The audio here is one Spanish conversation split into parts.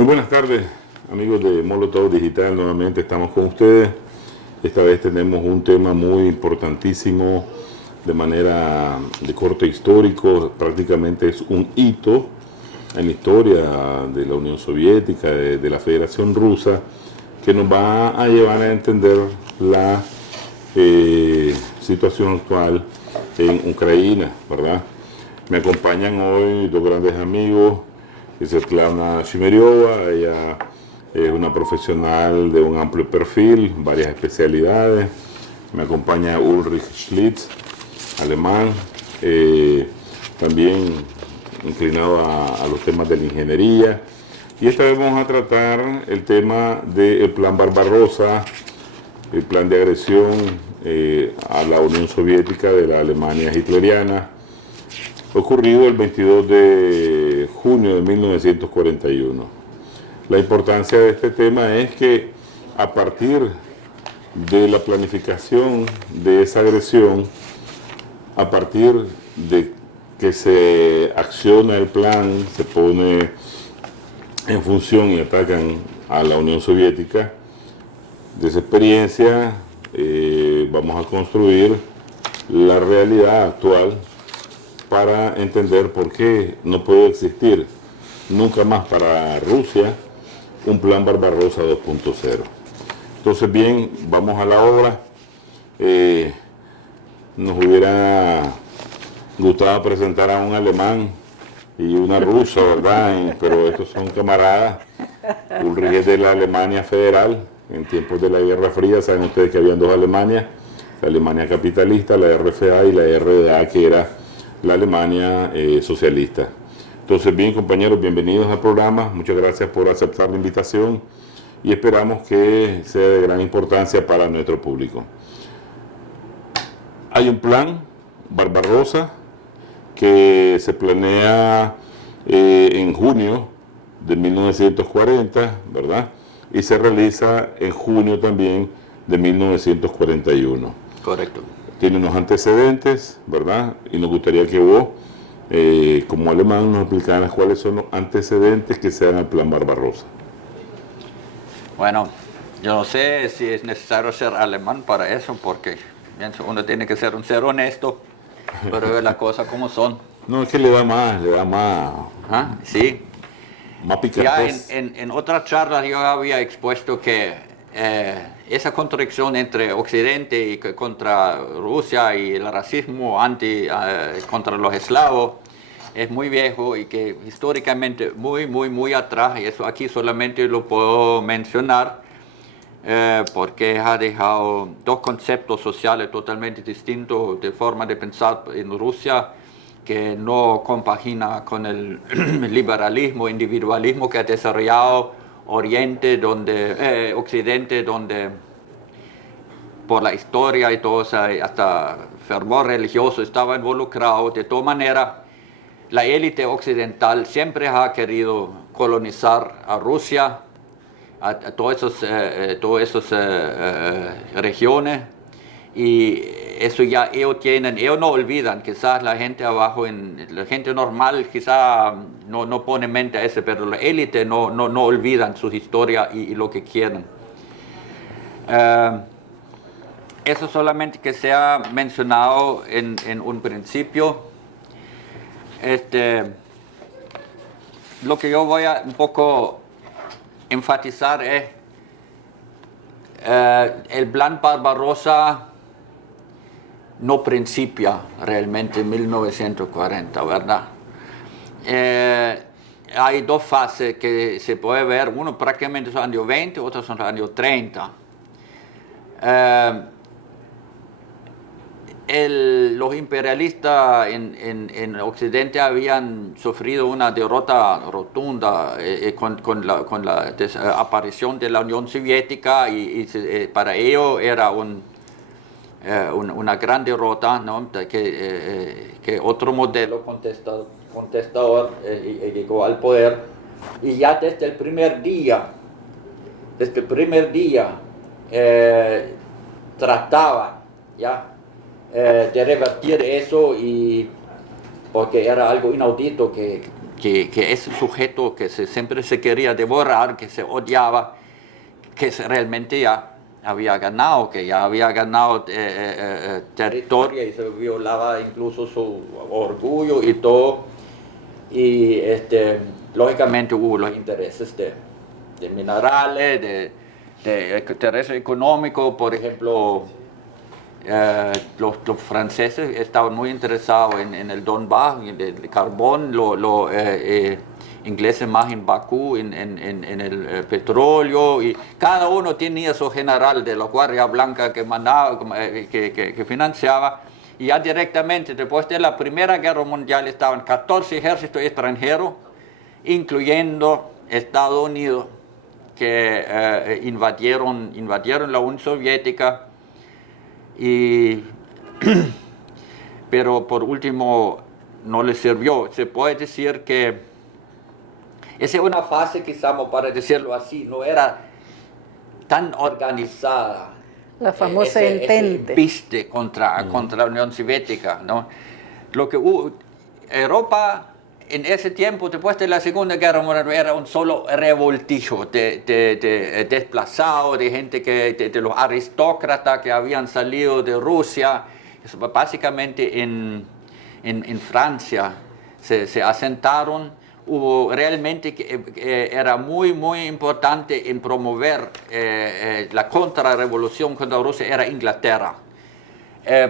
Muy buenas tardes, amigos de Molotov Digital. Nuevamente estamos con ustedes. Esta vez tenemos un tema muy importantísimo de manera de corte histórico. Prácticamente es un hito en la historia de la Unión Soviética, de la Federación Rusa, que nos va a llevar a entender la situación actual en Ucrania, ¿verdad? Me acompañan hoy dos grandes amigos. Svetlana Shimeryova, ella es una profesional de un amplio perfil, varias especialidades. Me acompaña Ulrich Schlitz, alemán, también inclinado a los temas de la ingeniería. Y esta vez vamos a tratar el tema del Plan Barbarossa, el plan de agresión a la Unión Soviética de la Alemania hitleriana, ocurrido el 22 de junio de 1941. La importancia de este tema es que a partir de la planificación de esa agresión, a partir de que se acciona el plan, se pone en función y atacan a la Unión Soviética, de esa experiencia vamos a construir la realidad actual para entender por qué no puede existir nunca más para Rusia un plan Barbarossa 2.0. Entonces, bien, vamos a la obra. Nos hubiera gustado presentar a un alemán y una rusa, ¿verdad? Pero estos son camaradas. Ulrich es de la Alemania Federal. En tiempos de la Guerra Fría, saben ustedes que habían dos Alemanias, la Alemania capitalista, la RFA, y la RDA, que era la Alemania socialista. Entonces, bien, compañeros, bienvenidos al programa. Muchas gracias por aceptar la invitación y esperamos que sea de gran importancia para nuestro público. Hay un plan Barbarossa que se planea en junio de 1940, ¿verdad? Y se realiza en junio también de 1941. Correcto. Tiene unos antecedentes, ¿verdad? Y nos gustaría que vos, como alemán, nos explicaras cuáles son los antecedentes que se dan al plan Barbarossa. Bueno, yo no sé si es necesario ser alemán para eso, porque uno tiene que ser un ser honesto, pero ver las cosas como son. No, es que le da más. ¿Ah? Sí. Más Ya picantez. en otras charlas yo había expuesto que esa contradicción entre Occidente y contra Rusia y el racismo contra los eslavos es muy viejo y que históricamente muy atrás, y eso aquí solamente lo puedo mencionar porque ha dejado dos conceptos sociales totalmente distintos de forma de pensar en Rusia, que no compagina con el liberalismo, individualismo que ha desarrollado Occidente, donde por la historia y todo, hasta fervor religioso estaba involucrado. De todas maneras, la élite occidental siempre ha querido colonizar a Rusia, a todas esas regiones, y eso ya ellos no olvidan. Quizás la gente abajo, la gente normal quizás no pone mente a eso, pero la élite no olvidan su historia y lo que quieren. Eso solamente que se ha mencionado en un principio. Lo que yo voy a un poco enfatizar es el plan Barbarossa no principia realmente en 1940, ¿verdad? Hay dos fases que se puede ver, uno prácticamente son los años 20, otro son los años 30. Los imperialistas en Occidente habían sufrido una derrota rotunda con la aparición de la Unión Soviética, y para ellos era una gran derrota, ¿no? Que otro modelo contestador llegó al poder, y ya desde el primer día trataba ya de revertir eso, y porque era algo inaudito que que ese sujeto que siempre se quería devorar, que se odiaba, que realmente ya había ganado, territorio y se violaba incluso su orgullo y todo. Y lógicamente hubo los intereses de minerales, de interés económico. Por ejemplo, los franceses estaban muy interesados en el Donbass, en el carbón, los ingleses más en Bakú, en el petróleo, y cada uno tenía su general de la Guardia Blanca que mandaba, que financiaba. Y ya directamente después de la Primera Guerra Mundial estaban 14 ejércitos extranjeros, incluyendo Estados Unidos, que invadieron la Unión Soviética. Pero por último no les sirvió. Se puede decir que esa es una fase, quizás, para decirlo así, no era tan organizada. La famosa ese Entente. embiste contra la Unión Soviética, ¿no? Lo que hubo, Europa en ese tiempo, después de la Segunda Guerra Mundial, era un solo revoltijo de desplazados, de gente de los aristócratas que habían salido de Rusia. Básicamente en Francia se asentaron. Hubo realmente era muy importante en promover la contrarrevolución contra Rusia, era Inglaterra.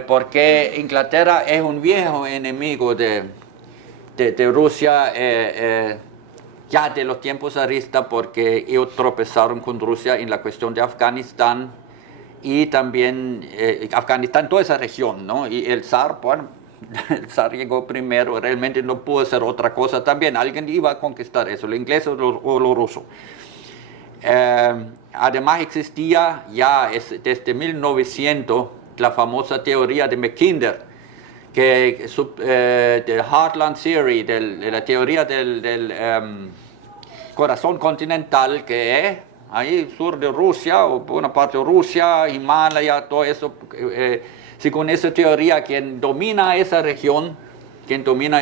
Porque Inglaterra es un viejo enemigo de Rusia, ya de los tiempos zaristas, porque ellos tropezaron con Rusia en la cuestión de Afganistán y también Afganistán, toda esa región, ¿no? Y el zar, bueno, el zar llegó primero, realmente no pudo hacer otra cosa también, alguien iba a conquistar eso, los ingleses o los rusos. Además existía ya desde 1900 la famosa teoría de Mackinder, de Heartland Theory, de la teoría del corazón continental, que es ahí sur de Rusia, o una parte de Rusia, Himalaya, todo eso. Según esa teoría, quien domina esa región, domina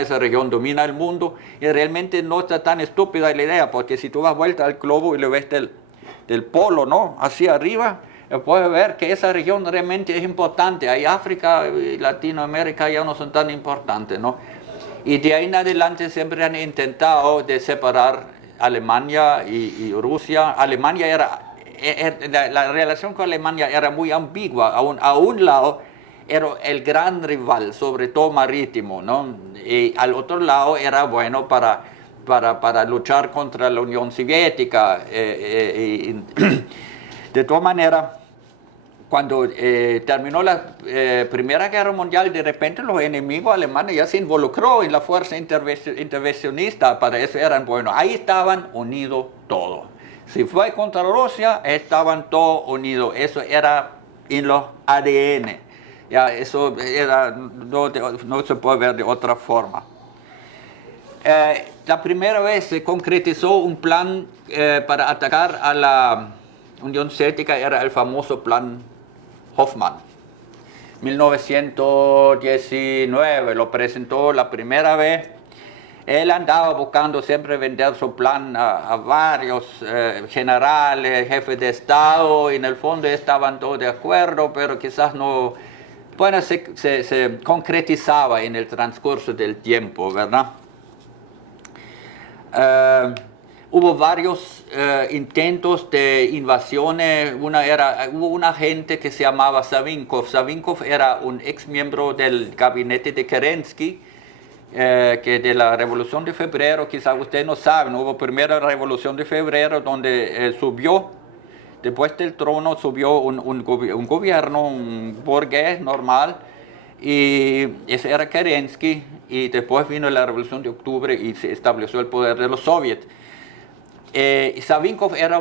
el mundo, y realmente no está tan estúpida la idea, porque si tú das vuelta al globo y le ves del polo, ¿no?, hacia arriba, puedes ver que esa región realmente es importante. Ahí África y Latinoamérica ya no son tan importantes, ¿no? Y de ahí en adelante siempre han intentado de separar Alemania y Rusia. Alemania la relación con Alemania era muy ambigua. A un lado era el gran rival, sobre todo marítimo, ¿no? Y al otro lado era bueno para luchar contra la Unión Soviética. De todas maneras, cuando terminó la Primera Guerra Mundial, de repente los enemigos alemanes ya se involucró en la fuerza intervencionista. Para eso eran buenos. Ahí estaban unidos todos. Si fue contra Rusia, estaban todos unidos. Eso era en los ADN. Ya, eso era, no se puede ver de otra forma. La primera vez se concretizó un plan para atacar a la Unión Soviética, era el famoso plan Hoffman. 1919 lo presentó la primera vez. Él andaba buscando siempre vender su plan a varios generales, jefes de Estado, y en el fondo estaban todos de acuerdo, pero quizás no, bueno, se concretizaba en el transcurso del tiempo, ¿verdad? Hubo varios intentos de invasiones. Hubo un agente que se llamaba Savinkov. Savinkov era un ex miembro del gabinete de Kerensky, que de la Revolución de Febrero, quizás ustedes no saben, hubo primera Revolución de Febrero donde subió, después del trono subió un gobierno, un burgués normal, y ese era Kerensky, y después vino la Revolución de Octubre y se estableció el poder de los soviets. Savinkov era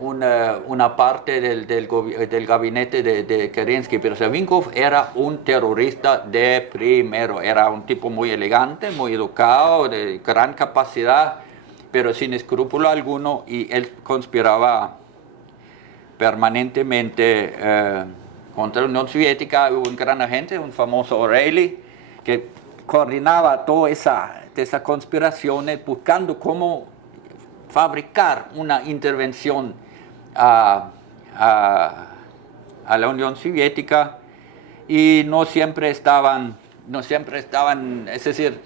una parte del gabinete de Kerensky, pero Savinkov era un terrorista de primero. Era un tipo muy elegante, muy educado, de gran capacidad, pero sin escrúpulo alguno, y él conspiraba permanentemente contra la Unión Soviética. Hubo un gran agente, un famoso O'Reilly, que coordinaba toda de esas conspiraciones buscando cómo fabricar una intervención a la Unión Soviética y no siempre estaban, es decir,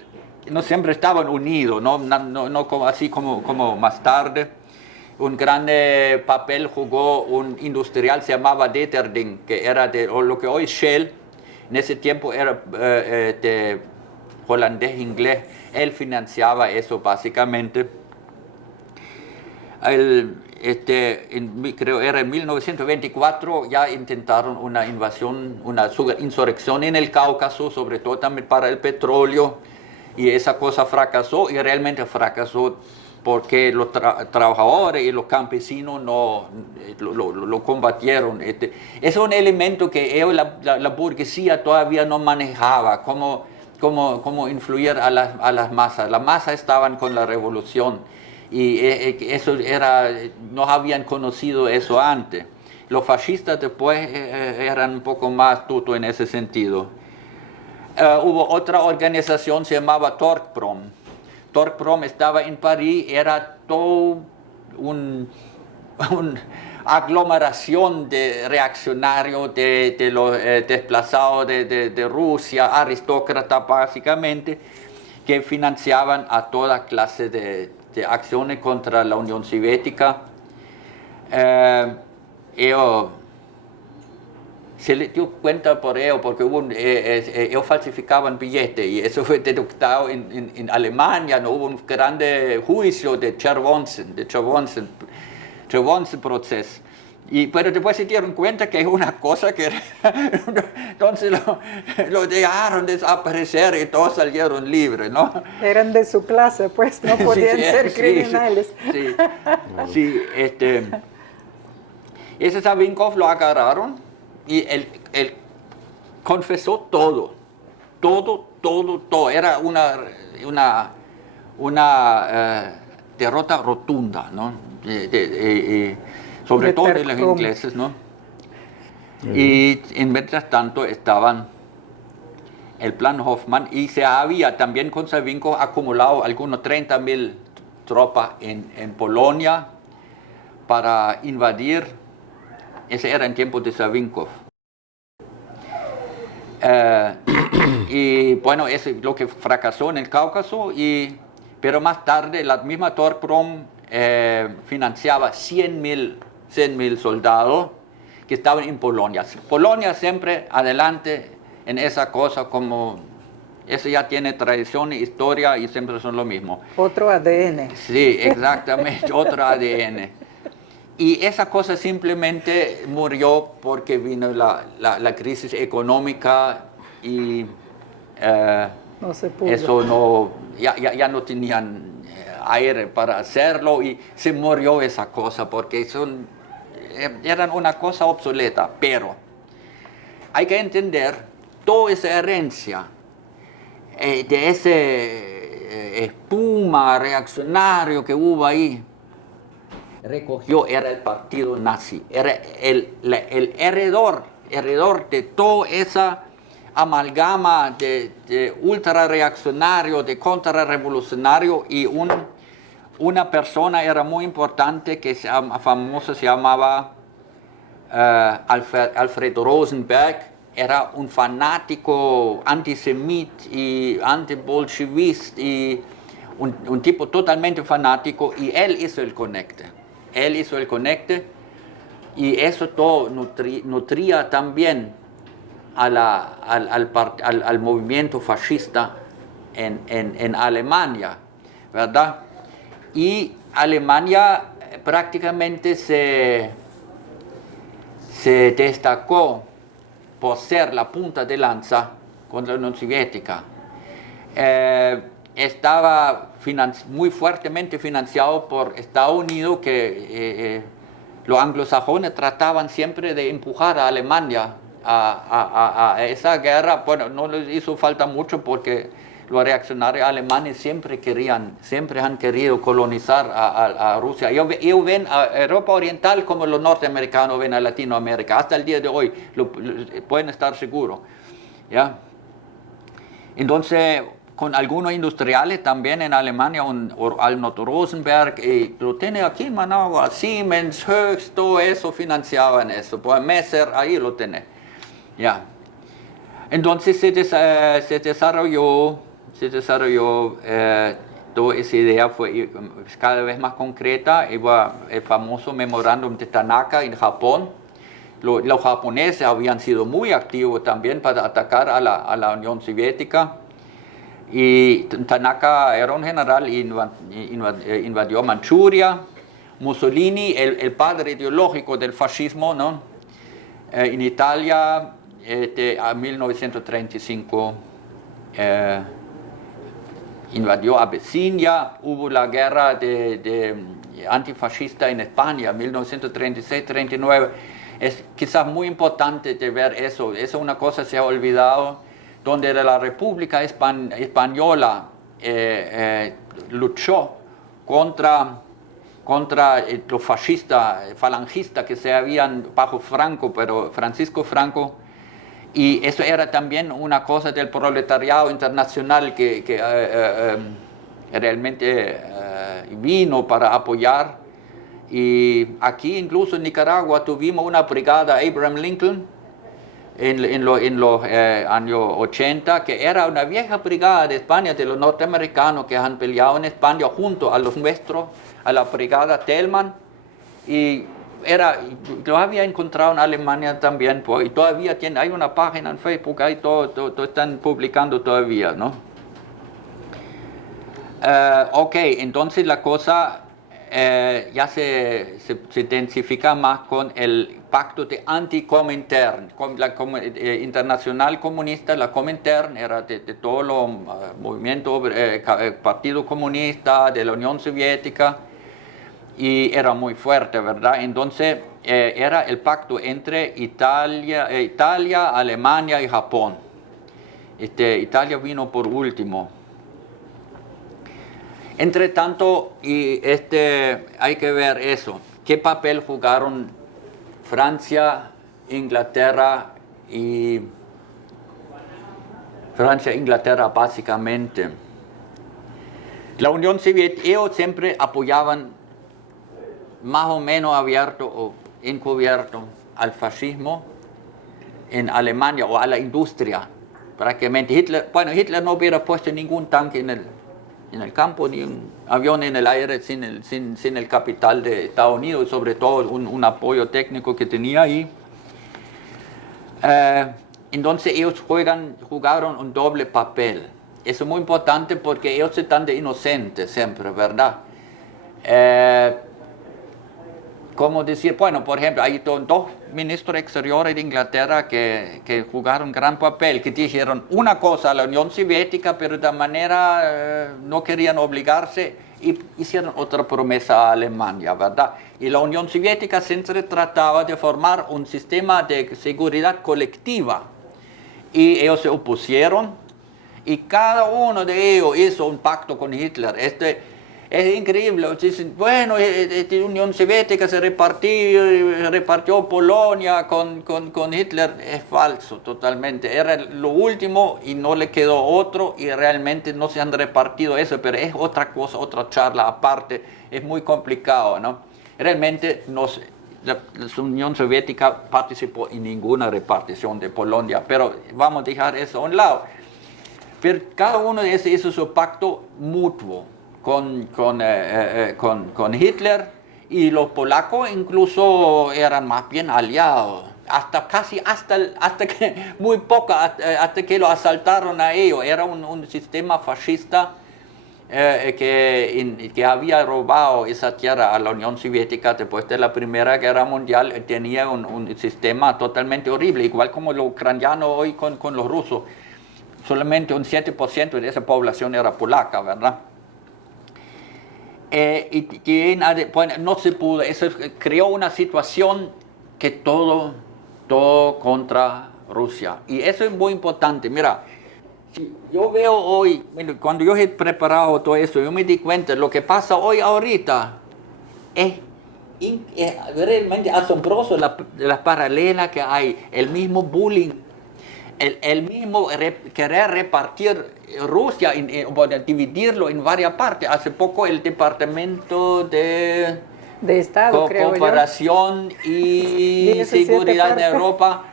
no siempre estaban unidos, no como, así como más tarde. Un grande papel jugó un industrial, se llamaba Deterding, que era de lo que hoy es Shell. En ese tiempo era de holandés-inglés. Él financiaba eso básicamente. Creo era en 1924 ya intentaron una invasión, una insurrección en el Cáucaso, sobre todo también para el petróleo, y esa cosa fracasó, y realmente fracasó porque los trabajadores y los campesinos lo combatieron. Es un elemento que la burguesía todavía no manejaba, cómo influir a las masas. Las masas estaban con la revolución y eso no habían conocido eso antes. Los fascistas después eran un poco más astutos en ese sentido. Hubo otra organización, se llamaba Torkprom. Torkprom estaba en París, era todo una aglomeración de reaccionarios, de los desplazados de Rusia, aristócratas básicamente, que financiaban a toda clase de acciones contra la Unión Soviética. Se le dio cuenta por ello, porque ellos falsificaban billetes y eso fue detectado en Alemania. No hubo un grande juicio de Cherwonszen proceso. Pero después se dieron cuenta que es una cosa que entonces lo dejaron desaparecer y todos salieron libres, ¿no? Eran de su clase, pues no podían ser criminales. Sí, ese Savinkov lo agarraron y él confesó todo. Era una derrota rotunda, ¿no? Sobre todo de los ingleses, ¿no? Y mientras tanto estaban el plan Hoffmann y se había también con Savinkov acumulado algunos 30.000 tropas en Polonia para invadir. Ese era en tiempo de Savinkov. Y bueno, eso es lo que fracasó en el Cáucaso, pero más tarde la misma Torkprom financiaba 100.000 soldados que estaban en Polonia. Polonia siempre adelante en esa cosa, como eso ya tiene tradición, historia y siempre son lo mismo. Otro ADN. Sí, exactamente, otro ADN. Y esa cosa simplemente murió porque vino la crisis económica y no se pudo. Eso ya no tenían aire para hacerlo y se murió esa cosa porque eran una cosa obsoleta. Pero hay que entender toda esa herencia de ese espuma reaccionario que hubo ahí. Recogió, era el partido nazi, era el heredor de toda esa amalgama de ultra reaccionario, de contra revolucionario, y una persona era muy importante que famosa, se llamaba Alfred Rosenberg. Era un fanático antisemita y antibolchevista y un tipo totalmente fanático, y él hizo el conecte. Y eso todo nutría también al movimiento fascista en Alemania, ¿verdad? Y Alemania prácticamente se destacó por ser la punta de lanza contra la Unión Soviética. Estaba muy fuertemente financiado por Estados Unidos, que los anglosajones trataban siempre de empujar a Alemania a esa guerra. Bueno, no les hizo falta mucho porque los reaccionarios alemanes siempre han querido colonizar a Rusia. Ellos ven a Europa Oriental como los norteamericanos ven a Latinoamérica. Hasta el día de hoy pueden estar seguros, ¿ya? Entonces, con algunos industriales también en Alemania, Arnold Rosenberg, y lo tiene aquí en Managua, Siemens, Höchst, todo eso financiaban eso, pues Messer, ahí lo tiene. Ya. Entonces se desarrolló toda esa idea fue cada vez más concreta, iba el famoso memorándum de Tanaka en Japón. Los japoneses habían sido muy activos también para atacar a la Unión Soviética. Y Tanaka era un general y invadió Manchuria. Mussolini, el padre ideológico del fascismo, ¿no? En Italia, a 1935, invadió Abisinia. Hubo la guerra de antifascista en España, 1936-39. Es quizás muy importante de ver eso. Eso es una cosa que se ha olvidado, donde la República Española luchó contra los fascistas, falangistas que se habían bajo Franco, pero Francisco Franco. Y eso era también una cosa del proletariado internacional que realmente vino para apoyar. Y aquí incluso en Nicaragua tuvimos una brigada Abraham Lincoln en los años 80, que era una vieja brigada de España, de los norteamericanos que han peleado en España junto a los nuestros, a la brigada Tellman. Y lo había encontrado en Alemania también, pues, y todavía hay una página en Facebook, ahí todo están publicando todavía, ¿no? Ok, entonces la cosa ya se intensifica más con el pacto de anti-Comintern, con la internacional comunista. La Comintern era de todos los movimientos, Partido Comunista, de la Unión Soviética, y era muy fuerte, ¿verdad? Entonces era el pacto entre Italia, Alemania y Japón. Italia vino por último. Entre tanto, hay que ver eso. ¿Qué papel jugaron Francia, Inglaterra básicamente? La Unión Soviética, ellos siempre apoyaban más o menos abierto o encubierto al fascismo en Alemania o a la industria. Prácticamente Hitler no hubiera puesto ningún tanque en el campo, ni un avión en el aire sin el capital de Estados Unidos, y sobre todo un apoyo técnico que tenía ahí. Entonces ellos jugaron un doble papel. Eso es muy importante porque ellos están de inocentes siempre, ¿verdad? ¿Cómo decir? Bueno, por ejemplo, hay dos ministros exteriores de Inglaterra que jugaron un gran papel, que dijeron una cosa a la Unión Soviética, pero de manera no querían obligarse, y hicieron otra promesa a Alemania, ¿verdad? Y la Unión Soviética siempre trataba de formar un sistema de seguridad colectiva, y ellos se opusieron, y cada uno de ellos hizo un pacto con Hitler. Es increíble. Dicen, bueno, la Unión Soviética se repartió Polonia con Hitler. Es falso totalmente. Era lo último y no le quedó otro, y realmente no se han repartido eso, pero es otra cosa, otra charla aparte. Es muy complicado, ¿no? Realmente la Unión Soviética participó en ninguna repartición de Polonia, pero vamos a dejar eso a un lado. Pero cada uno de esos hizo su pacto mutuo con Hitler, y los polacos incluso eran más bien aliados, hasta que muy poco, hasta que lo asaltaron a ellos. Era un sistema fascista que había robado esa tierra a la Unión Soviética después de la Primera Guerra Mundial. Tenía un sistema totalmente horrible, igual como los ucranianos hoy con los rusos. Solamente un 7% de esa población era polaca, ¿verdad? No se pudo. Eso creó una situación que todo contra Rusia. Y eso es muy importante. Mira, si yo veo hoy, cuando yo he preparado todo eso, yo me di cuenta, lo que pasa hoy ahorita es realmente asombroso, las paralelas que hay, el mismo bullying. el mismo querer repartir Rusia, dividirlo en varias partes. Hace poco el Departamento de Estado, creo yo. Cooperación y 17 Seguridad en partes. Europa,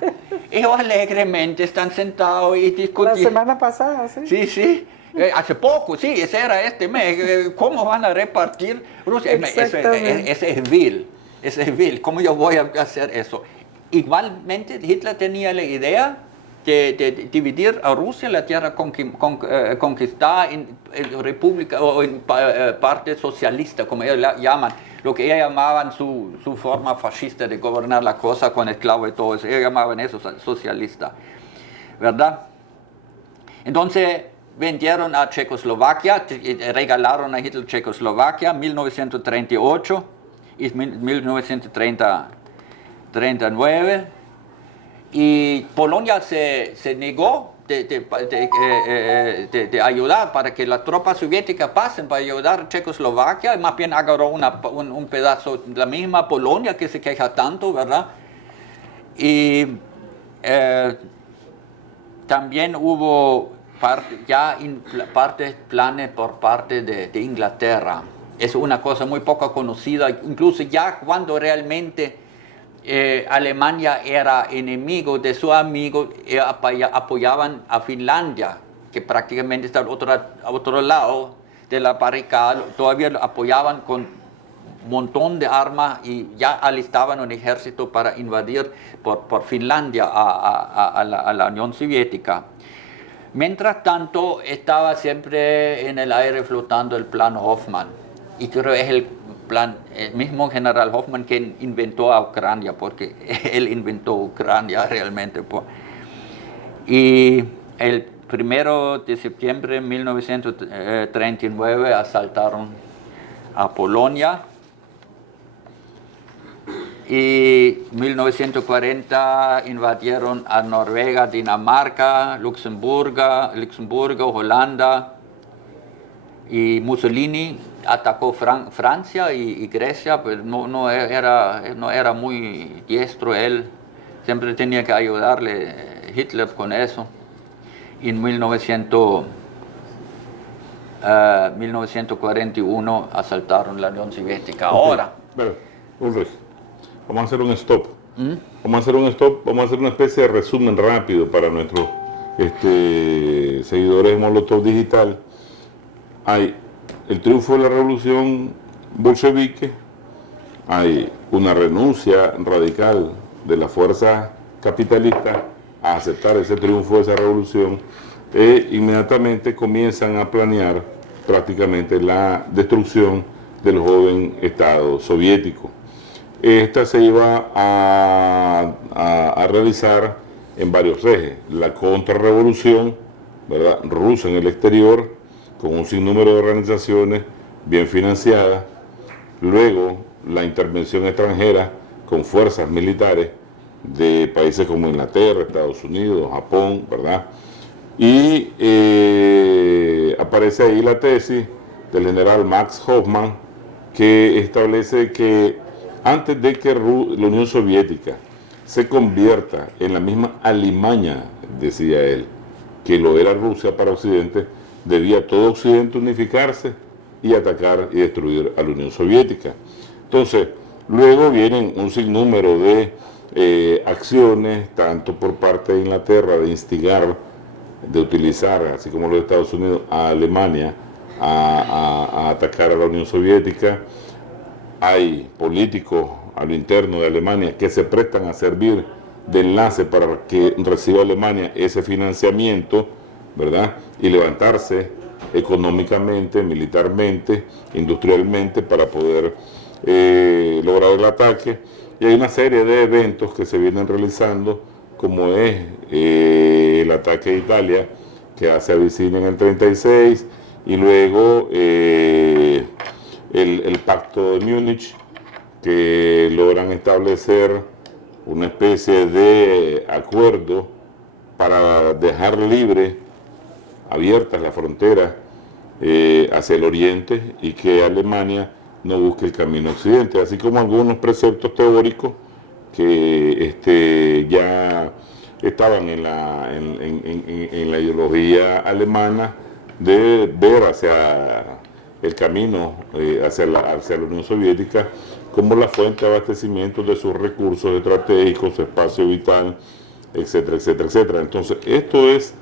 ellos alegremente están sentados y La discutiendo. semana pasada, sí. Sí, sí. Hace poco, sí, ese era este mes. ¿Cómo van a repartir Rusia? Exactamente. Ese es vil. Ese es vil. ¿Cómo yo voy a hacer eso? Igualmente, Hitler tenía la idea de dividir a Rusia, la tierra conquistada, en república o en parte socialista, como ellos la llaman. Lo que ellos llamaban su forma fascista de gobernar la cosa con esclavos y todo eso. Ellos llamaban eso socialista, ¿verdad? Entonces vendieron a Checoslovaquia, regalaron a Hitler Checoslovaquia en 1938 y 1939. Y Polonia se negó de ayudar para que las tropas soviéticas pasen para ayudar a Checoslovaquia, y más bien agarró un pedazo de la misma Polonia que se queja tanto, ¿verdad? Y también hubo planes por parte de Inglaterra. Es una cosa muy poco conocida, incluso ya cuando realmente Alemania era enemigo de su amigo, apoyaban a Finlandia, que prácticamente está al otro lado de la barricada, todavía lo apoyaban con un montón de armas y ya alistaban un ejército para invadir por Finlandia a la Unión Soviética. Mientras tanto, estaba siempre en el aire flotando el plan Hoffmann, y creo que es el mismo general Hoffmann que inventó a Ucrania, porque él inventó Ucrania realmente. Y el 1 de septiembre de 1939 asaltaron a Polonia, y en 1940 invadieron a Noruega, Dinamarca, Luxemburgo, Holanda, y Mussolini atacó Francia y Grecia, pero no era muy diestro él, siempre tenía que ayudarle Hitler con eso. Y en 1941 asaltaron la Unión Soviética. Ahora, Ulrich, vamos a hacer un stop. Vamos a hacer un stop, vamos a hacer una especie de resumen rápido para nuestros seguidores de Molotov Digital. Hay el triunfo de la revolución bolchevique, hay una renuncia radical de la fuerza capitalista a aceptar ese triunfo de esa revolución, e inmediatamente comienzan a planear prácticamente la destrucción del joven Estado soviético. Esta se iba a realizar en varios ejes: la contrarrevolución, ¿verdad?, rusa en el exterior, con un sinnúmero de organizaciones bien financiadas; luego la intervención extranjera con fuerzas militares de países como Inglaterra, Estados Unidos, Japón, ¿verdad? Y aparece ahí la tesis del general Max Hoffmann, que establece que antes de que la Unión Soviética se convierta en la misma Alemania, decía él, que lo era Rusia para Occidente, debía todo Occidente unificarse y atacar y destruir a la Unión Soviética. Entonces, luego vienen un sinnúmero de acciones, tanto por parte de Inglaterra, de instigar, de utilizar, así como los Estados Unidos, a Alemania a atacar a la Unión Soviética. Hay políticos a lo interno de Alemania que se prestan a servir de enlace para que reciba Alemania ese financiamiento, ¿verdad?, y levantarse económicamente, militarmente, industrialmente, para poder lograr el ataque. Y hay una serie de eventos que se vienen realizando, como es el ataque a Italia, que hace avicina en el 36, y luego el pacto de Múnich, que logran establecer una especie de acuerdo para dejar libre, abiertas las fronteras hacia el oriente, y que Alemania no busque el camino occidente, así como algunos preceptos teóricos que ya estaban en la ideología alemana de ver hacia el camino hacia la Unión Soviética como la fuente de abastecimiento de sus recursos estratégicos, su espacio vital, etcétera, etcétera, etcétera. Entonces, estos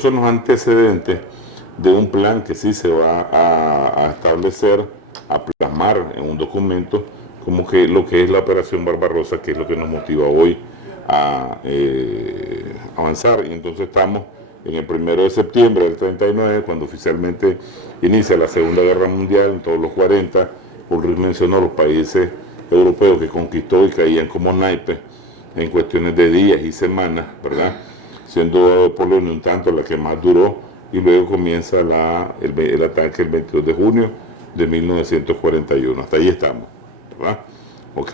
son los antecedentes de un plan que sí se va a establecer, a plasmar en un documento, como que lo que es la Operación Barbarossa, que es lo que nos motiva hoy a avanzar. Y entonces estamos en el 1 de septiembre del 39, cuando oficialmente inicia la Segunda Guerra Mundial, en todos los 40, Ulrich mencionó los países europeos que conquistó y caían como naipes en cuestiones de días y semanas, ¿verdad? Siendo Polonia un tanto la que más duró, y luego comienza el ataque el 22 de junio de 1941. Hasta ahí estamos, ¿verdad? Ok.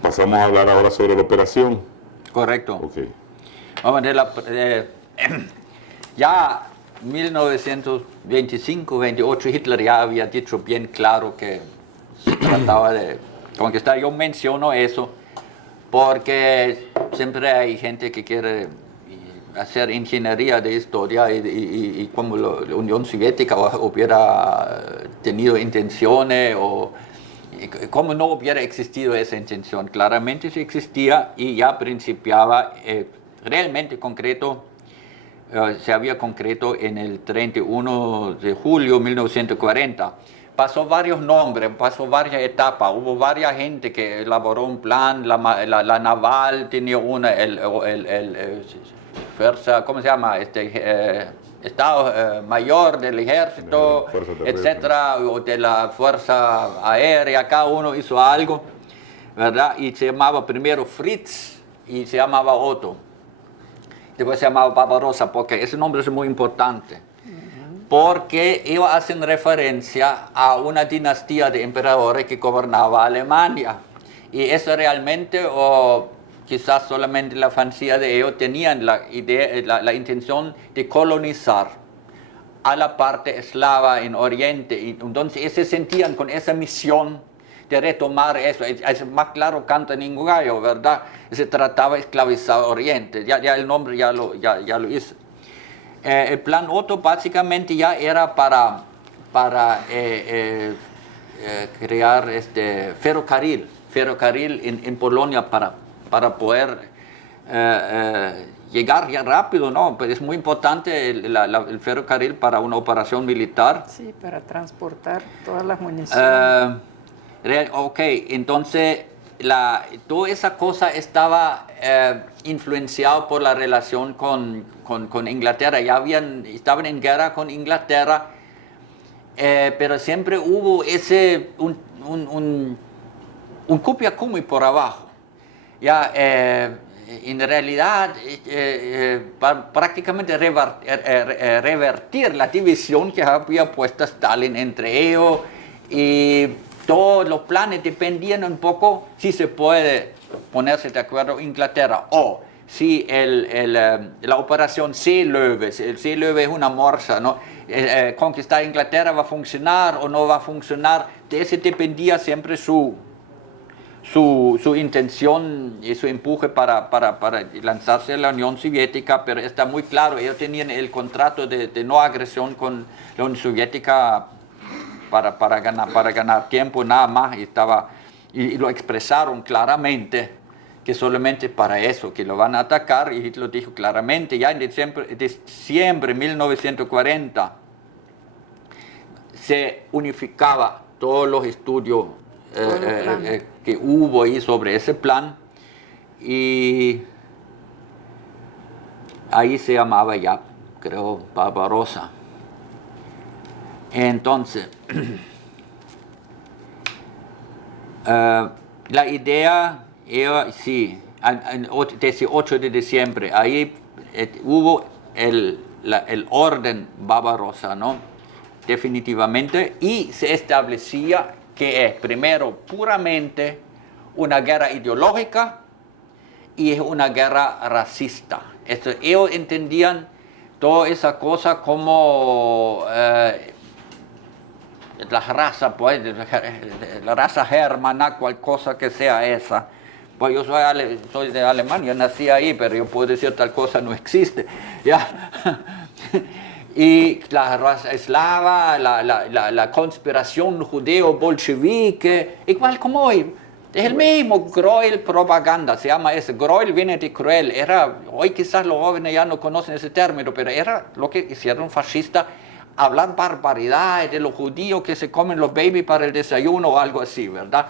Pasamos a hablar ahora sobre la operación. Correcto. Ok. Vamos a ver, ya 1925-28 Hitler ya había dicho bien claro que se trataba de conquistar. Yo menciono eso porque siempre hay gente que quiere hacer ingeniería de historia y como la Unión Soviética hubiera tenido intenciones o como no hubiera existido esa intención. Claramente sí existía y ya principiaba realmente concreto. Se había concreto en el 31 de julio de 1940. Pasó varios nombres, pasó varias etapas, hubo varias gente que elaboró un plan, la naval tenía una, fuerza, ¿cómo se llama? Estado Mayor del Ejército, etcétera, o de la Fuerza Aérea, cada uno hizo algo, ¿verdad? Y se llamaba primero Fritz y se llamaba Otto. Después se llamaba Barbarossa, porque ese nombre es muy importante. Porque ellos hacen referencia a una dinastía de emperadores que gobernaba Alemania. Y eso realmente, o quizás solamente la fantasía de ellos, tenían la intención de colonizar a la parte eslava en Oriente. Y entonces se sentían con esa misión de retomar eso. Es más claro canta ningún gallo, ¿verdad? Se trataba de esclavizar Oriente. Ya el nombre ya lo hizo. El plan Otto básicamente ya era para crear ferrocarril en Polonia para poder llegar ya rápido, ¿no? Pues es muy importante el ferrocarril para una operación militar. Sí, para transportar todas las municiones. Ok, entonces toda esa cosa estaba influenciado por la relación con Inglaterra. Estaban en guerra con Inglaterra, pero siempre hubo un cupia-cumi por abajo. Ya, en realidad, prácticamente revertir la división que había puesto Stalin entre ellos, y todos los planes dependían un poco si se puede ponerse de acuerdo Inglaterra o si la operación Seelöwe, el Seelöwe es una morsa, ¿no? Conquistar Inglaterra va a funcionar o no va a funcionar. De eso dependía siempre su intención y su empuje para lanzarse a la Unión Soviética, pero está muy claro, ellos tenían el contrato de no agresión con la Unión Soviética para ganar tiempo nada más, y lo expresaron claramente que solamente para eso, que lo van a atacar, y Hitler dijo claramente, ya en diciembre de 1940 se unificaba todos los estudios que hubo ahí sobre ese plan, y ahí se llamaba ya, creo, Barbarossa. Entonces, la idea era, sí, el 18 de diciembre, ahí hubo el orden Barbarossa, ¿no? Definitivamente, y se establecía que es primero puramente una guerra ideológica y es una guerra racista. Ellos entendían toda esa cosa como la raza, pues, la raza germana, cual cosa que sea esa, Pues yo soy de Alemania, nací ahí, pero yo puedo decir tal cosa no existe. ¿Ya? Y la raza eslava, la conspiración judeo-bolchevique, igual como hoy. Es el mismo Gräuel propaganda, se llama ese. Gräuel viene de cruel. Hoy quizás los jóvenes ya no conocen ese término, pero era lo que hicieron fascistas, hablar barbaridades de los judíos que se comen los babies para el desayuno o algo así, ¿verdad?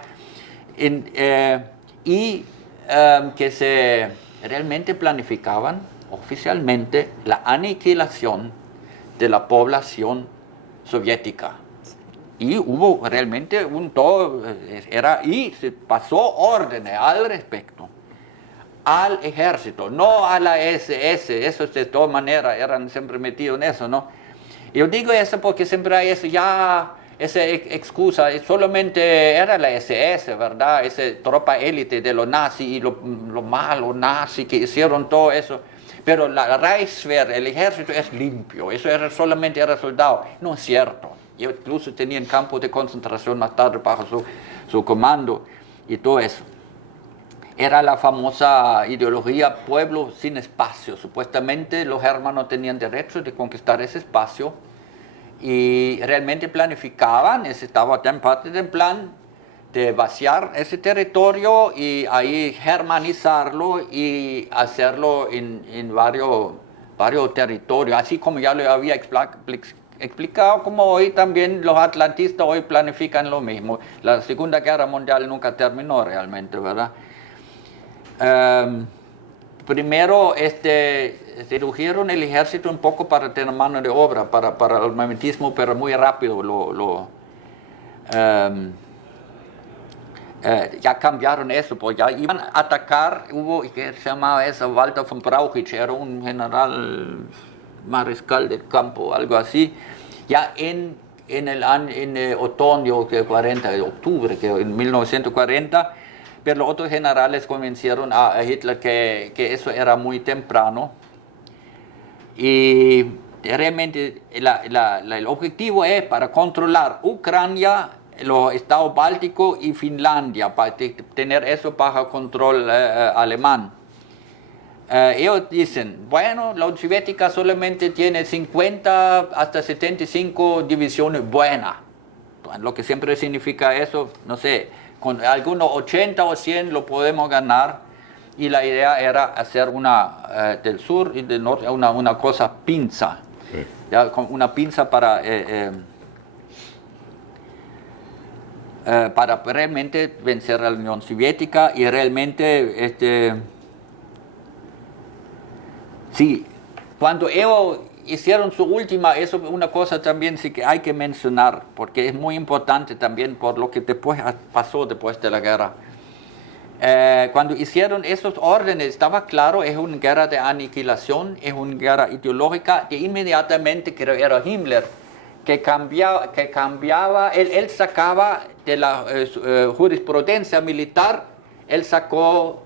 Que se realmente planificaban oficialmente la aniquilación de la población soviética. Y hubo realmente y se pasó órdenes al respecto al ejército, no a la SS, eso de todas maneras eran siempre metidos en eso, ¿no? Yo digo eso porque siempre hay esa excusa, solamente era la SS, ¿verdad? Esa tropa élite de los nazis y los malos nazis que hicieron todo eso. Pero la Reichswehr, el ejército es limpio, solamente era soldado. No es cierto. Incluso tenían campos de concentración más tarde bajo su comando y todo eso. Era la famosa ideología pueblo sin espacio. Supuestamente los germanos tenían derecho de conquistar ese espacio y realmente planificaban, estaba en parte del plan de vaciar ese territorio y ahí germanizarlo y hacerlo en varios territorios, así como ya lo había explicado, como hoy también los atlantistas hoy planifican lo mismo. La Segunda Guerra Mundial nunca terminó realmente, ¿verdad? Primero redujeron el ejército un poco para tener mano de obra, para el armamentismo, pero muy rápido ya cambiaron eso, pues ya iban a atacar, que se llamaba eso, Walter von Brauchitsch, era un general mariscal del campo, algo así, ya en el otoño de octubre, en 1940, pero los otros generales convencieron a Hitler que eso era muy temprano y realmente el objetivo es para controlar Ucrania, los estados bálticos y Finlandia, para tener eso bajo control alemán. Ellos dicen, bueno, la Unión Soviética solamente tiene 50 hasta 75 divisiones buenas, lo que siempre significa eso, no sé, con algunos 80 o 100 lo podemos ganar, y la idea era hacer del sur y del norte una cosa pinza, sí. ¿Ya? Una pinza para realmente vencer a la Unión Soviética y realmente, sí, cuando ellos hicieron su última, eso es una cosa también sí que hay que mencionar, porque es muy importante también por lo que pasó después de la guerra. Cuando hicieron esos órdenes, estaba claro, es una guerra de aniquilación, es una guerra ideológica, que inmediatamente, creo que era Himmler, que cambiaba, él sacaba de la jurisprudencia militar, él sacó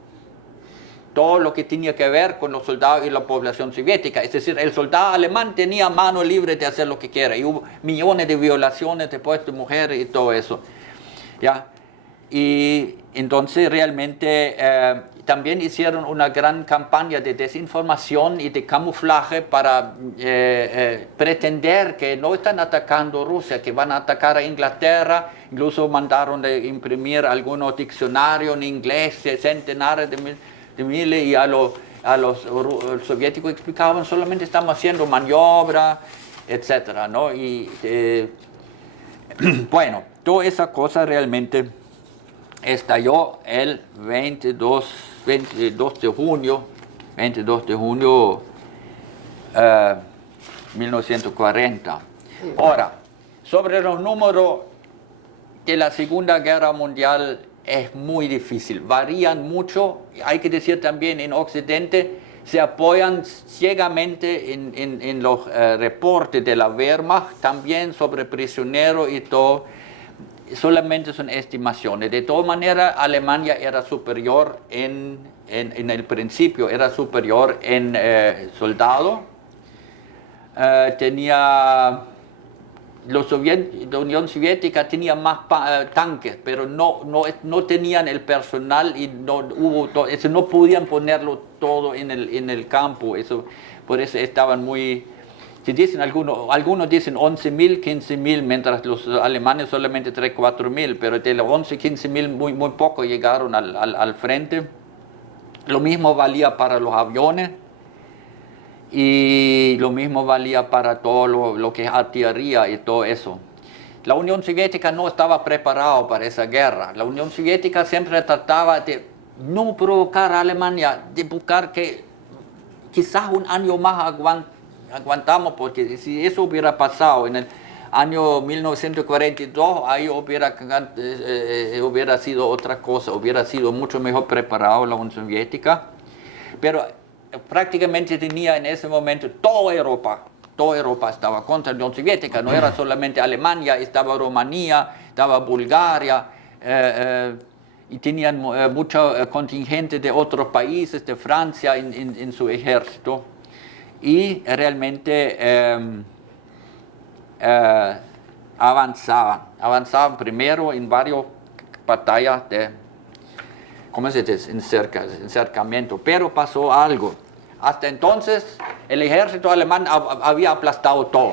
todo lo que tenía que ver con los soldados y la población soviética. Es decir, el soldado alemán tenía mano libre de hacer lo que quiera. Y hubo millones de violaciones después de mujeres y todo eso. ¿Ya? Y entonces realmente también hicieron una gran campaña de desinformación y de camuflaje para pretender que no están atacando Rusia, que van a atacar a Inglaterra. Incluso mandaron de imprimir algunos diccionarios en inglés, centenares de miles, y a los soviéticos explicaban solamente estamos haciendo maniobra, etcétera, ¿no? Y bueno, toda esa cosa realmente estalló el 22 de junio 1940. Ahora, sobre los números de la Segunda Guerra Mundial, es muy difícil, varían mucho. Hay que decir también, en Occidente se apoyan ciegamente en los reportes de la Wehrmacht, también sobre prisioneros y todo. Solamente son estimaciones. De todas maneras, Alemania era superior en el principio, era superior en soldados. Tenía la Unión Soviética tenía más tanques, pero no tenían el personal y no podían ponerlo todo en el campo. Por eso estaban muy... Si dicen algunos dicen 11.000, 15.000, mientras los alemanes solamente 3.000, 4.000, pero de los 11.000, 15.000 muy poco llegaron al frente. Lo mismo valía para los aviones y lo mismo valía para todo lo que es artillería y todo eso. La Unión Soviética no estaba preparada para esa guerra. La Unión Soviética siempre trataba de no provocar a Alemania, de buscar que quizás un año más aguantamos, porque si eso hubiera pasado en el año 1942, ahí hubiera sido otra cosa, hubiera sido mucho mejor preparado la Unión Soviética, pero prácticamente tenía en ese momento toda Europa estaba contra la Unión Soviética, no era solamente Alemania, estaba Rumanía, estaba Bulgaria, y tenían mucho contingente de otros países, de Francia en su ejército. Y realmente avanzaban primero en varias batallas de, ¿cómo se dice?, encercamiento, pero pasó algo. Hasta entonces el ejército alemán había aplastado todo.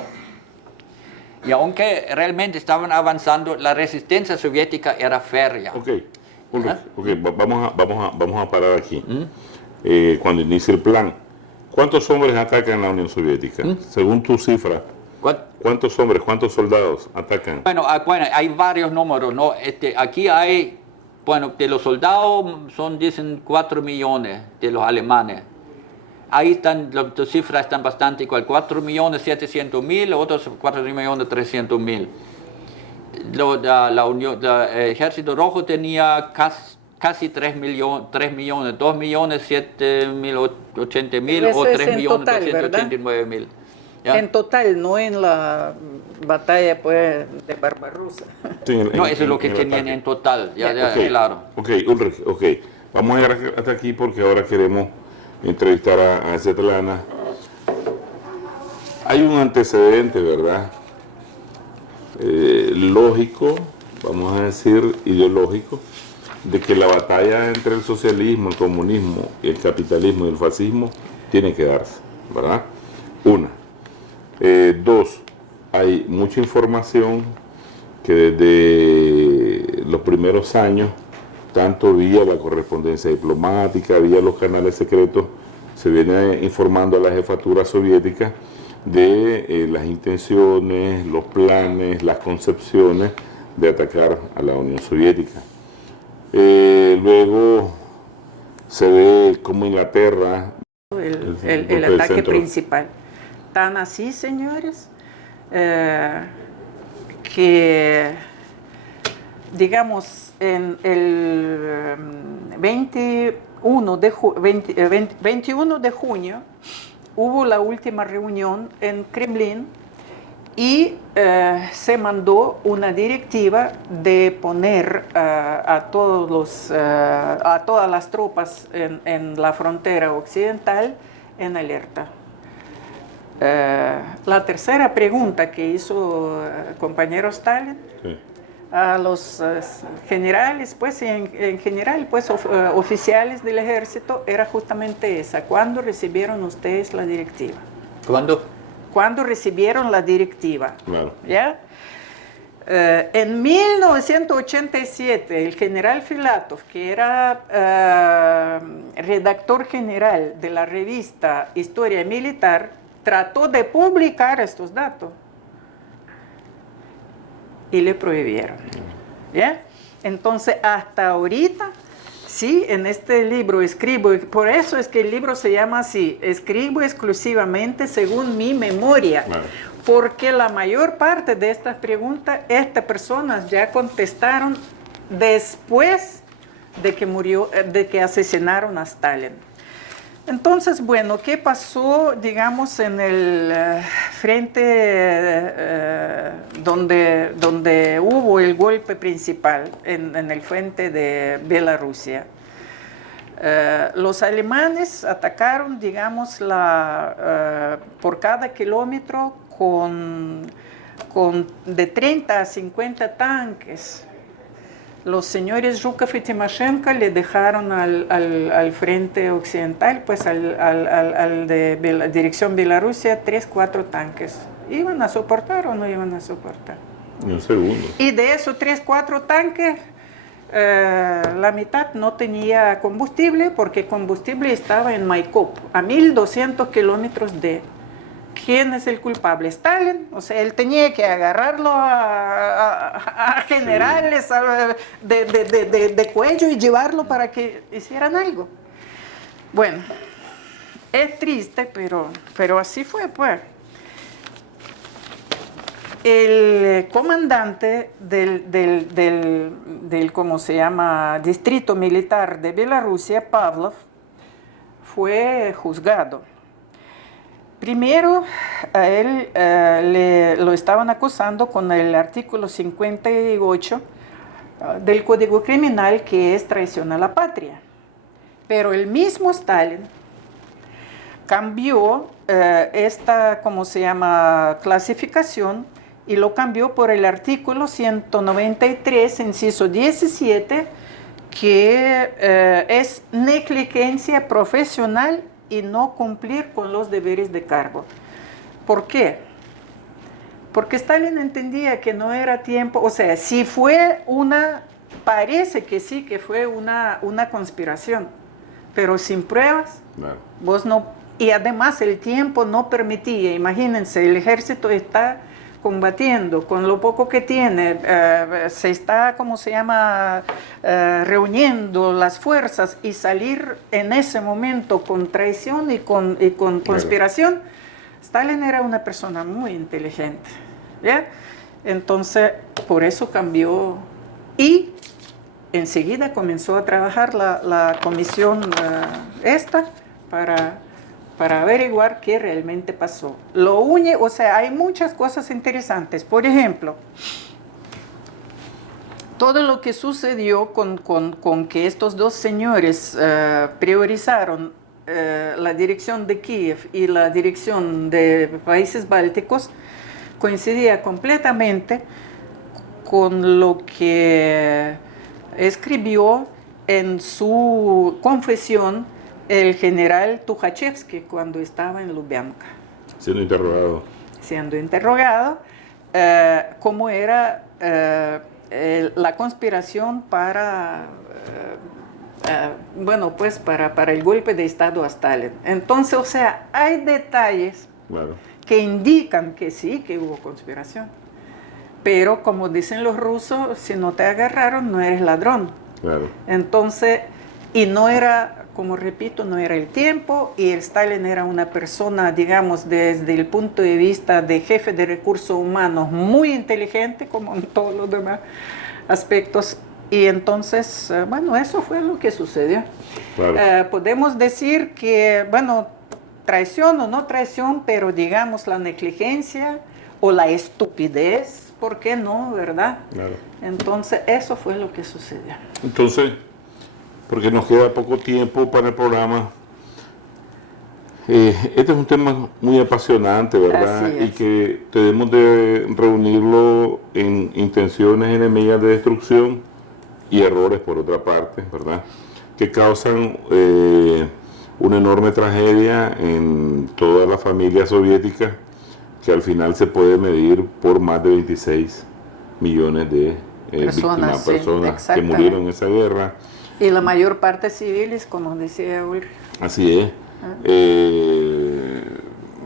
Y aunque realmente estaban avanzando, la resistencia soviética era férrea. Ok, vamos a parar aquí. Cuando inicia el plan, ¿cuántos hombres atacan la Unión Soviética? Según tu cifra, ¿cuántos hombres, cuántos soldados atacan? Bueno, hay varios números, ¿no? Aquí hay, de los soldados dicen 4 millones de los alemanes. Ahí están, las cifras están bastante igual, 4.700.000, otros 4.300.000. El Ejército Rojo tenía casi 3 millones, 2.780.000 o 3.289.000. En total, no en la batalla pues, de Barbarossa. Sí, no, eso es lo que tenían en total, claro. Ok, Ulrich, vamos a llegar hasta aquí porque ahora queremos entrevistar a Svetlana. Hay un antecedente, ¿verdad? Lógico, vamos a decir ideológico, de que la batalla entre el socialismo, el comunismo, el capitalismo y el fascismo tiene que darse, ¿verdad? Una. Dos, hay mucha información que desde los primeros años, tanto vía la correspondencia diplomática, vía los canales secretos, se viene informando a la jefatura soviética de las intenciones, los planes, las concepciones de atacar a la Unión Soviética. Luego se ve como Inglaterra... El ataque principal. Tan así, señores, que, digamos, en el 21 de junio hubo la última reunión en Kremlin y se mandó una directiva de poner a todas las tropas en la frontera occidental en alerta. La tercera pregunta que hizo el compañero Stalin a los generales, pues en general, pues oficiales del ejército, era justamente esa: ¿cuándo recibieron ustedes la directiva? ¿Cuándo recibieron la directiva? Claro. ¿Ya? En 1987, el general Filatov, que era redactor general de la revista Historia Militar, trató de publicar estos datos y le prohibieron. ¿Ya? Entonces, hasta ahorita, sí, en este libro escribo, por eso es que el libro se llama así: escribo exclusivamente según mi memoria. Claro. Porque la mayor parte de estas preguntas, estas personas ya contestaron después de que asesinaron a Stalin. Entonces, bueno, ¿qué pasó, digamos, en el frente donde hubo el golpe principal, en el frente de Bielorrusia? Los alemanes atacaron, digamos, por cada kilómetro con de 30 a 50 tanques. Los señores Zhukov y Timoshenko le dejaron al frente occidental, pues de la dirección Bielorrusia, 3, 4 tanques. ¿Iban a soportar o no iban a soportar? Ni un segundo. Y de esos 3, 4 tanques, la mitad no tenía combustible, porque combustible estaba en Maikop, a 1200 kilómetros de... ¿Quién es el culpable? Stalin. O sea, él tenía que agarrarlo a generales de cuello y llevarlo para que hicieran algo. Bueno, es triste, pero así fue, pues. El comandante del ¿cómo se llama?, distrito militar de Bielorrusia, Pavlov, fue juzgado. Primero, a él lo estaban acusando con el artículo 58 del Código Criminal, que es traición a la patria. Pero el mismo Stalin cambió esta, ¿cómo se llama?, clasificación, y lo cambió por el artículo 193, inciso 17, que es negligencia profesional y no cumplir con los deberes de cargo. ¿Por qué? Porque Stalin entendía que no era tiempo, o sea, si fue parece que sí, que fue una conspiración, pero sin pruebas, Claro. vos no, y además el tiempo no permitía. Imagínense, el ejército está combatiendo con lo poco que tiene, se está, ¿cómo se llama?, reuniendo las fuerzas, y salir en ese momento con traición y con conspiración. Stalin era una persona muy inteligente, ¿ya? Entonces, por eso cambió, y enseguida comenzó a trabajar la comisión esta para averiguar qué realmente pasó. O sea, hay muchas cosas interesantes. Por ejemplo, todo lo que sucedió con que estos dos señores priorizaron la dirección de Kiev y la dirección de países bálticos, coincidía completamente con lo que escribió en su confesión el general Tukhachevsky cuando estaba en Lubyanka. Siendo interrogado, cómo era la conspiración para el golpe de Estado a Stalin. Entonces, o sea, hay detalles, claro, que indican que sí, que hubo conspiración. Pero, como dicen los rusos, si no te agarraron, no eres ladrón. Claro. Entonces, y no era, como repito, no era el tiempo, y Stalin era una persona, digamos, desde el punto de vista de jefe de recursos humanos, muy inteligente, como en todos los demás aspectos. Y entonces, bueno, eso fue lo que sucedió. Claro. Podemos decir que, bueno, traición o no traición, pero digamos la negligencia o la estupidez, ¿por qué no, verdad? Claro. Entonces, eso fue lo que sucedió. Entonces, porque nos queda poco tiempo para el programa, este es un tema muy apasionante, ¿verdad? Y que debemos de reunirlo en intenciones enemigas de destrucción y errores, por otra parte, ¿verdad?, que causan una enorme tragedia en toda la familia soviética, que al final se puede medir por más de 26 millones de víctimas, personas que murieron en esa guerra. Y la mayor parte civiles, como decía Ulrich. Así es.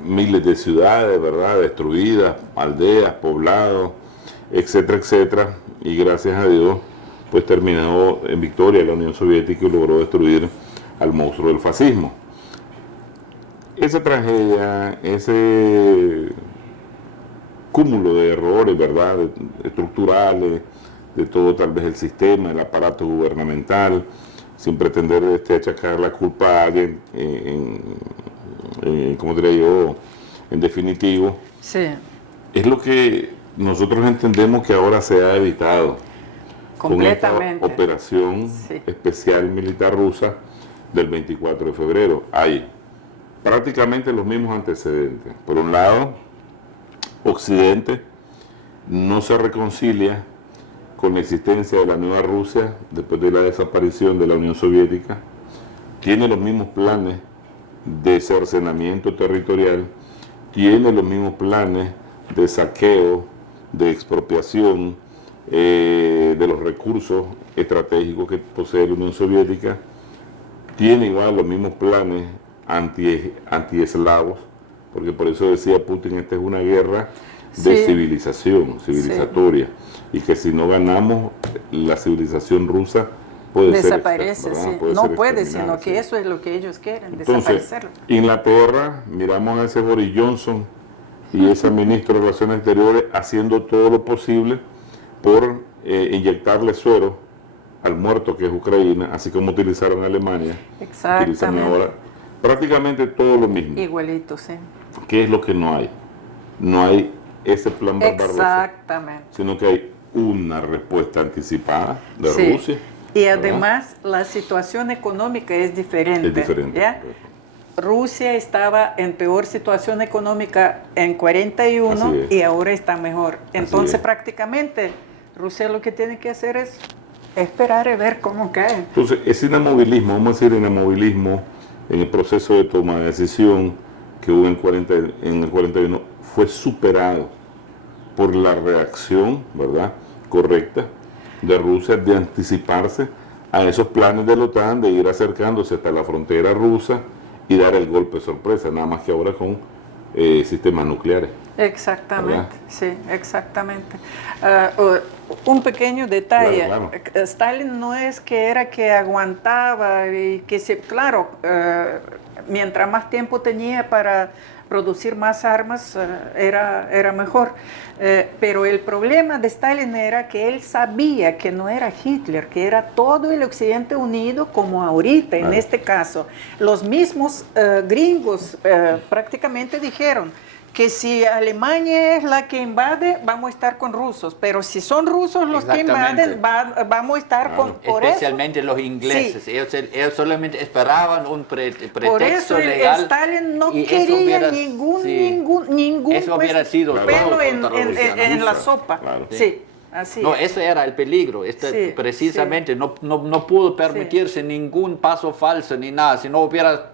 Miles de ciudades, ¿verdad?, destruidas, aldeas, poblados, etcétera, etcétera. Y gracias a Dios, pues terminó en victoria la Unión Soviética y logró destruir al monstruo del fascismo. Esa tragedia, ese cúmulo de errores, ¿verdad?, estructurales, de todo tal vez el sistema, el aparato gubernamental, sin pretender achacar la culpa a alguien, como diría yo, en definitivo, sí, es lo que nosotros entendemos que ahora se ha evitado con esta operación especial militar rusa del 24 de febrero. Hay prácticamente los mismos antecedentes. Por un lado, Occidente no se reconcilia con la existencia de la nueva Rusia después de la desaparición de la Unión Soviética, tiene los mismos planes de cercenamiento territorial, tiene los mismos planes de saqueo, de expropiación de los recursos estratégicos que posee la Unión Soviética, tiene igual los mismos planes anti-eslavos, porque por eso decía Putin, esta es una guerra de civilizatoria, y que si no ganamos, la civilización rusa puede desaparece, ser, no puede, sino que eso es lo que ellos quieren, entonces, desaparecerlo. Inglaterra, miramos a ese Boris Johnson y ese ministro de Relaciones Exteriores haciendo todo lo posible por inyectarle suero al muerto que es Ucrania, así como utilizaron Alemania. Utilizan ahora prácticamente todo lo mismo. Igualito, sí. ¿Qué es lo que no hay? No hay ese plan Barbarossa. Exactamente. Sino que hay una respuesta anticipada de Rusia. Y además la situación económica es diferente. Es diferente. ¿Ya? Rusia estaba en peor situación económica en 41 y ahora está mejor. Entonces prácticamente Rusia lo que tiene que hacer es esperar y ver cómo cae. Entonces ese inamovilismo, vamos a decir inamovilismo en el proceso de toma de decisión que hubo en el 41 fue superado por la reacción, ¿verdad?, correcta de Rusia de anticiparse a esos planes de la OTAN de ir acercándose hasta la frontera rusa y dar el golpe de sorpresa, nada más que ahora con sistemas nucleares. Exactamente, ¿verdad? Sí, exactamente. Un pequeño detalle, claro. Stalin no es que era que aguantaba y que mientras más tiempo tenía para producir más armas era mejor. Pero el problema de Stalin era que él sabía que no era Hitler, que era todo el Occidente unido como ahorita, en este caso. Los mismos gringos prácticamente dijeron que si Alemania es la que invade, vamos a estar con rusos, pero si son rusos los que invaden, vamos a estar por especialmente los ingleses. Ellos solamente esperaban un pretexto por eso legal. Stalin no quería ningún eso hubiera sido pelo en la sopa. Claro. Sí. Así no, es. ese era el peligro. Precisamente no pudo permitirse ningún paso falso ni nada, si no hubiera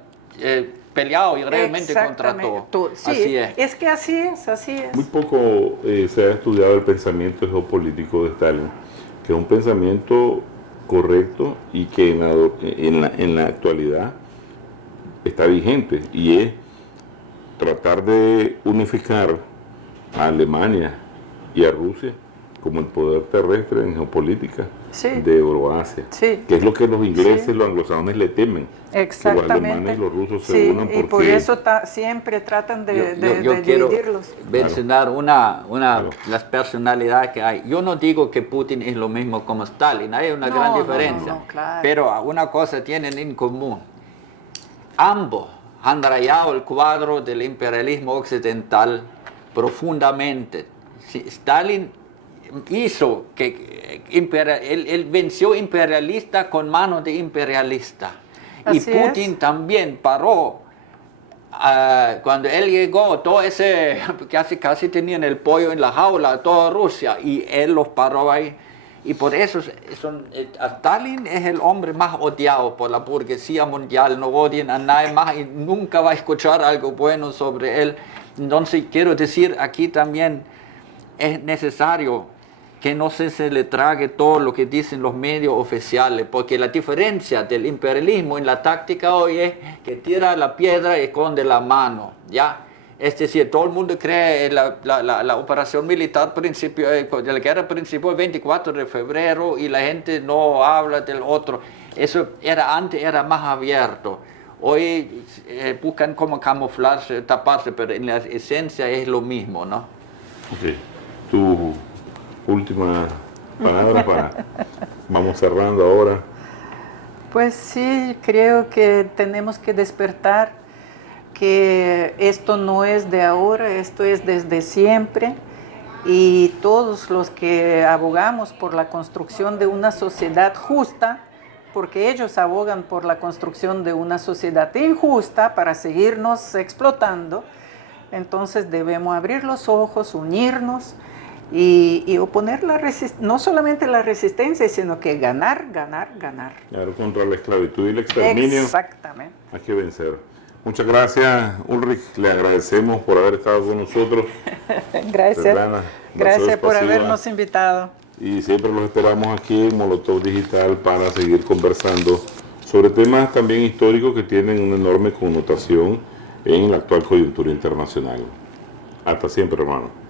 peleado y realmente contra todo. Sí, así es que así es. Muy poco se ha estudiado el pensamiento geopolítico de Stalin, que es un pensamiento correcto y que en la actualidad está vigente, y es tratar de unificar a Alemania y a Rusia como el poder terrestre en geopolítica de Euroasia, que es lo que los ingleses y los anglosajones le temen. Exactamente. Los alemanes y los rusos se unan porque... y por eso siempre tratan de quiero dividirlos. mencionar las personalidades que hay. Yo no digo que Putin es lo mismo como Stalin, hay una gran diferencia, claro. pero una cosa tienen en común. Ambos han rayado el cuadro del imperialismo occidental profundamente. Stalin hizo que él venció imperialista con manos de imperialista. Y Putin también paró. Cuando él llegó, todo ese, casi tenían el pollo en la jaula, toda Rusia, y él los paró ahí. Y por eso Stalin es el hombre más odiado por la burguesía mundial. No odian a nadie más y nunca va a escuchar algo bueno sobre él. Entonces quiero decir, aquí también es necesario que no se le trague todo lo que dicen los medios oficiales, porque la diferencia del imperialismo en la táctica hoy es que tira la piedra y esconde la mano, ¿ya? Es decir, todo el mundo cree en la operación militar la guerra principio el 24 de febrero y la gente no habla del otro. Eso antes era más abierto. Hoy buscan como camuflarse, taparse, pero en la esencia es lo mismo, ¿no? Ok. Tu última palabra vamos cerrando ahora. Pues sí, creo que tenemos que despertar que esto no es de ahora, esto es desde siempre, y todos los que abogamos por la construcción de una sociedad justa, porque ellos abogan por la construcción de una sociedad injusta para seguirnos explotando, entonces debemos abrir los ojos, unirnos y oponer no solamente la resistencia, sino que ganar. Claro, contra la esclavitud y el exterminio. Exactamente. Hay que vencer. Muchas gracias, Ulrich. Le agradecemos por haber estado con nosotros. Gracias. Svetlana, Gracias por Pasiva. habernos invitado. Y siempre los esperamos aquí en Molotov Digital para seguir conversando sobre temas también históricos que tienen una enorme connotación en la actual coyuntura internacional. Hasta siempre, hermano.